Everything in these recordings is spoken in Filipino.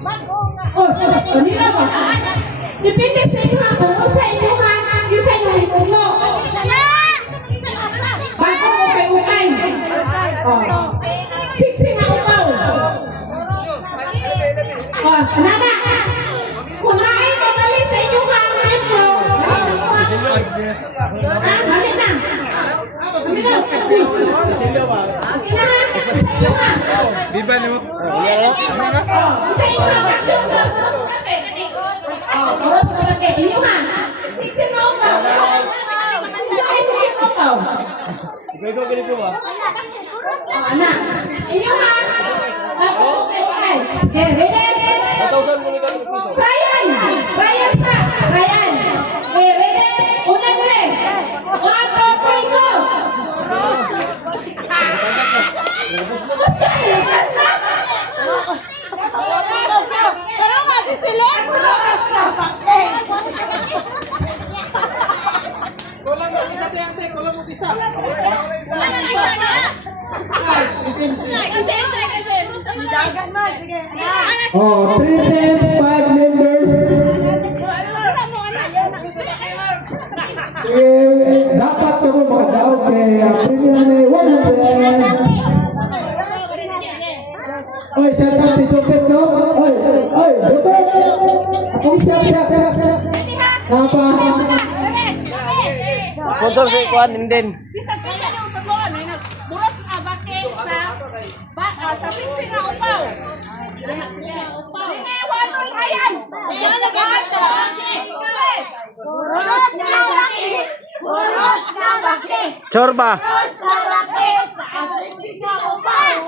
Oh, kanina ba? Depende sa inyo ha. Kung sa inyo ha, yung sa inyo itulo. Bago mo kay ukay. Oh. Siksi na upaw. Oh, nana. Kunain ka balik sa inyo ha. Balik na. Kamila. Sila ha. Sa inyo ha. Biba mo. Sa inyo ha. Action sa terus pakai ini mah fixin mau kau jangan fixin mau kau Bego gini po ba? nah ini mah oke ready Matausan mo ni Kang Piso. Ryan Pak Ryan ready una gue waktu pintu Kulang mo isa tayang say, kulang mo isa. Oh, 3 teams, 5 members. Dapat kamu makadaog kay premium ni 100. Oy, siya ka si Chupet no? Oy, Chupet. Akong siya. Apa? Sponsor si Kuan din. sa fixin na upaw. Hindi, wato ayan. Boros na laki. Boros na laki. Chorba. Boros na laki. Sa fixin na upaw.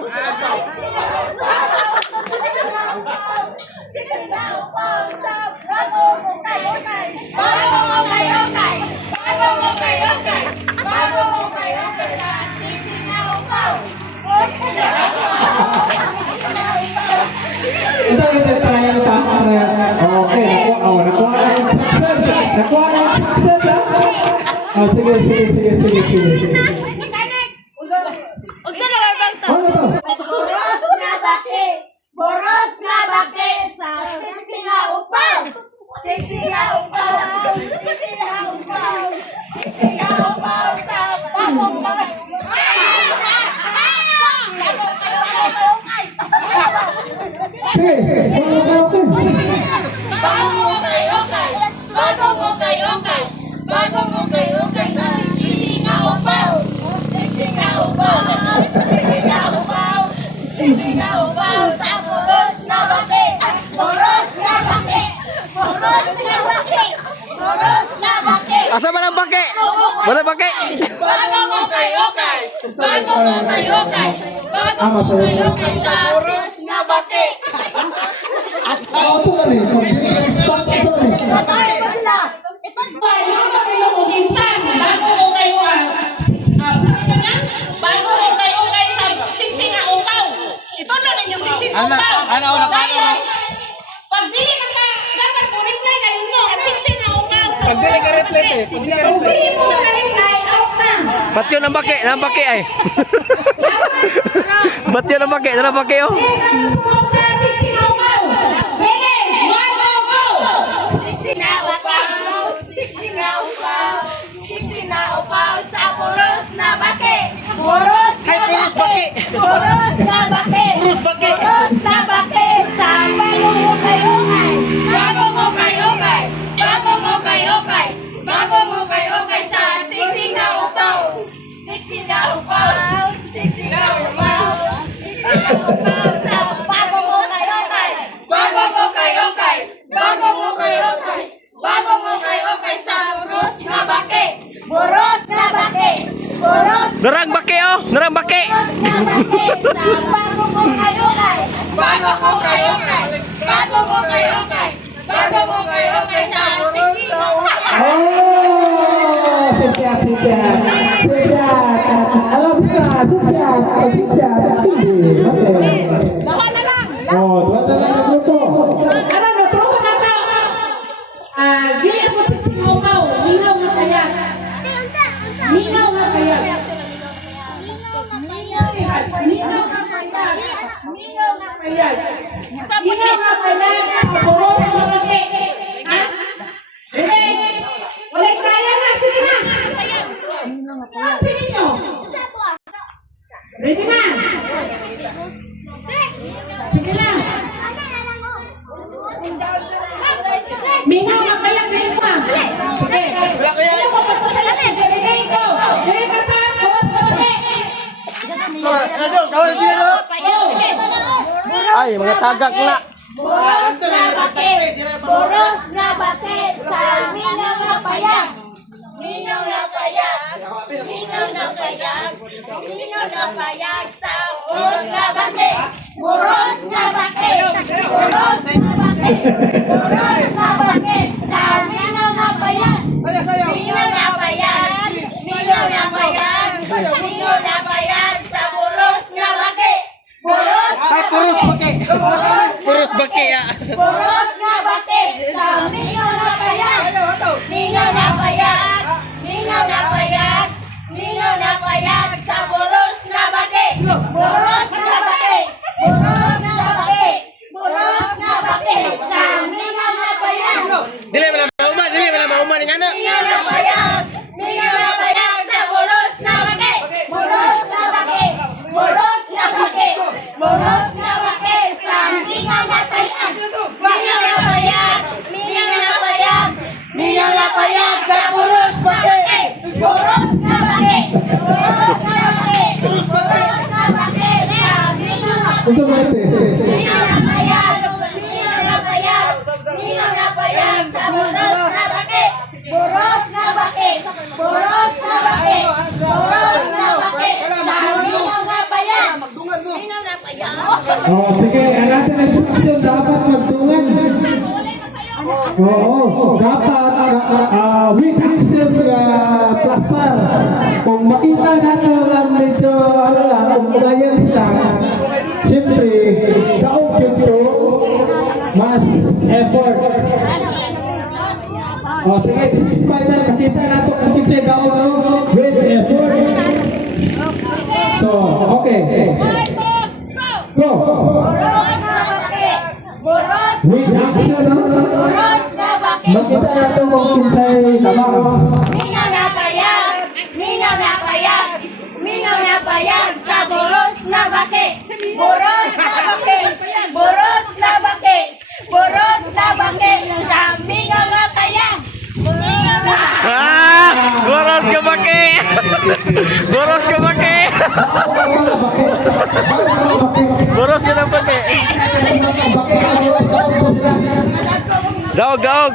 Fixin na upaw. Sa bago mo kayo kay. Bago mo kayo kay. Bago mo kayo kay. Bago mo kayo kay. Sa fixin na upaw. Ito trial pa. Okay, nakuha ng success ha. Oh, sige. Ano to? Boros na baki. Boros na baki. Sa siksi na upaw. Siksi na upaw. Siksi na upaw. Siksi na upaw. Sa bagong mga. Asa man ang bake? Wala bake. Bago mo kayo kay. Bago mo kayo kay. Bago mo kayo kay. Sa boros na baki. Oh, ito na rin. Stop ito rin. Ana wala pa. Pag dili man ka dapat mo reply na yun no. Siksi na upaw. Pag dili ka reply eh. Pag dili ka Pag reply. dili mo na reply out na. Batyo ng bake ay. Batyo ng bake oh. Siksi na upaw. Ready? 1, go! Siksi na upaw. Siksi na upaw. Siksi na upaw sa boros na baki. Boros na Puros bake. Boros na baki. Puros bake. Boros na baki. Sa bago mo kayo kay. Bago mo kayo kay. Bago mo kayo kay. Bago mo kayo kay sa siksi na upaw. Siksi na upaw. Siksi na upaw. Siksi na upaw sa bago mo kayo kay. Bago mo kayo kay. Bago mo kayo kay. Bago mo kayo kay sa boros na baki. Boros na baki. Boros Narang bake oh. Narang bake. bago mo kayo kay. Bago mo kayo kay. Bago mo kayo kay. Bago mo kayo kay sa siksi na upaw. Oh, siap. Alam sa, siap. Okay. Bawa na lang. Oh, dua na lang nagluto. Ano, natruko na ta. Gilir mo si Singaw. Mingaw nga kaya. Mingaw nga kaya. Mingaw nga kaya. payag. Minaw na payag sa buros na bati. Ha? Ready? Ulit kaya na. Sige na. Ang sige nyo. Ready na. Sige na. Minaw na payag na ito. Sige. Sige mo pagpasalat. Sige, ready ito. Sige ka sa buros na bati. Ay, mga tagak na. Boros na bate, boros na bate sa minaw na payag. Minaw na payag, minaw na payag, minaw na payag sa boros na bate. Boros na bate, boros na bate, boros na bate sa minaw na payag. Minaw na payag, minaw na payag, minaw na payag sa boros na bate. Boros na Purus baki. Purus baki ya. boros na bate sa minaw na payag. Minaw na payag, minaw na payag, minaw na payag sa boros na bate. Boros na bate, boros na bate, boros na bate sa minaw na payag. Dili mo na mauma ni ana. Minaw na payag, minaw na payag sa boros na bate. Boros na bate, boros na bate, boros na bate sa minaw na payag. Minaw na payag, minaw na payag, minaw na payag sa boros na bate. Boros na bate, boros na bate, boros na bate sa minaw na Unsa ba ito? minaw na payag, minaw na payag, minaw na payag sa boros na bate. Boros na bate, boros na bate, boros na bate sa minaw na payag. Minaw na payag. Oh, sige, ang ating instruction dapat magtungan. Oo, dapat with action plaster. Kung makita natin ang medyo compliance lang, siyempre, daog yun to, mas effort. Oh, sige, this is final. Makita natin kung kinsay daog to with effort. So, okay. Go. Boros na bate, boros, With action, no? boros na bate. Makita natin kung kinsay lamang. Minaw na payag, minaw na payag, minaw na payag sa boros na bate. Boros na bate, boros na bate, boros na bate sa minaw na payag. Minaw na Boros ka baki. Boros ka baki. Boros ka ng baki. Daog, daog.